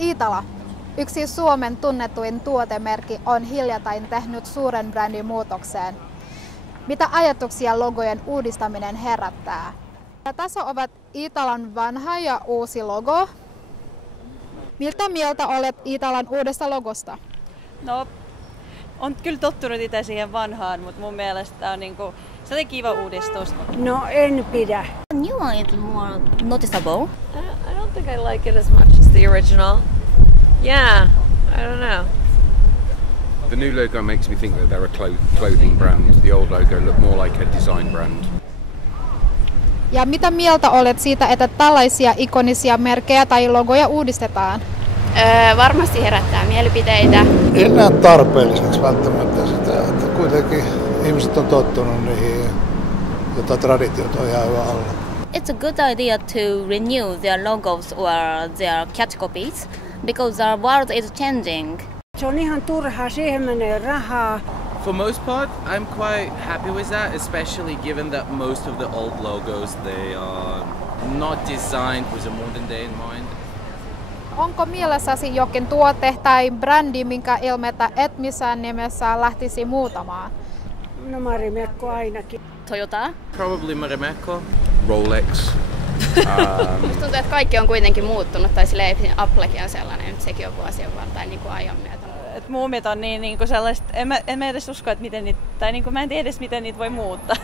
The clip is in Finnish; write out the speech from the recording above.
Iittala, yksi Suomen tunnetuin tuotemerkki, on hiljattain tehnyt suuren brändin muutokseen. Mitä ajatuksia logojen uudistaminen herättää? Ja tässä ovat Iittalan vanha ja uusi logo. Miltä mieltä olet Iittalan uudesta logosta? No, on kyllä tottunut itse siihen vanhaan, mutta mun mielestä on se oli kiva uudistus. No, en pidä. The new one is more noticeable. I don't think I like it as much as the original. Yeah, I don't know. The new logo makes me think that they're a clothing brand. The old logo looked more like a design brand. Ja mitä mieltä olet siitä, että tällaisia ikonisia merkkejä tai logoja uudistetaan? Varmasti herättää mielipiteitä. En näe tarpeelliseksi välttämättä sitä, että kuitenkin ihmiset on tottunut niihin, jota traditiot on ihan hyvä alla. It's a good idea to renew their logos or their catch copies because the world is changing. Se on ihan turhaa, siihen menee rahaa. For most part, I'm quite happy with that, especially given that most of the old logos, they are not designed with a modern day in mind. Onko mielessäsi jokin tuote tai brändi, minkä ilmettä et missään nimessä lähtisi muutamaan? No, Marimekko ainakin. Toyota. Probably Marimekko. Rolex. Musta tuntuu, että kaikki on kuitenkin muuttunut, tai silleen Applekin on sellainen, että sekin on vuosien vartain niin kuin ajan myötä. Et muumit on niin sellaiset, en mä edes usko, että miten niitä, tai mä en tiedä edes miten niitä voi muuttaa.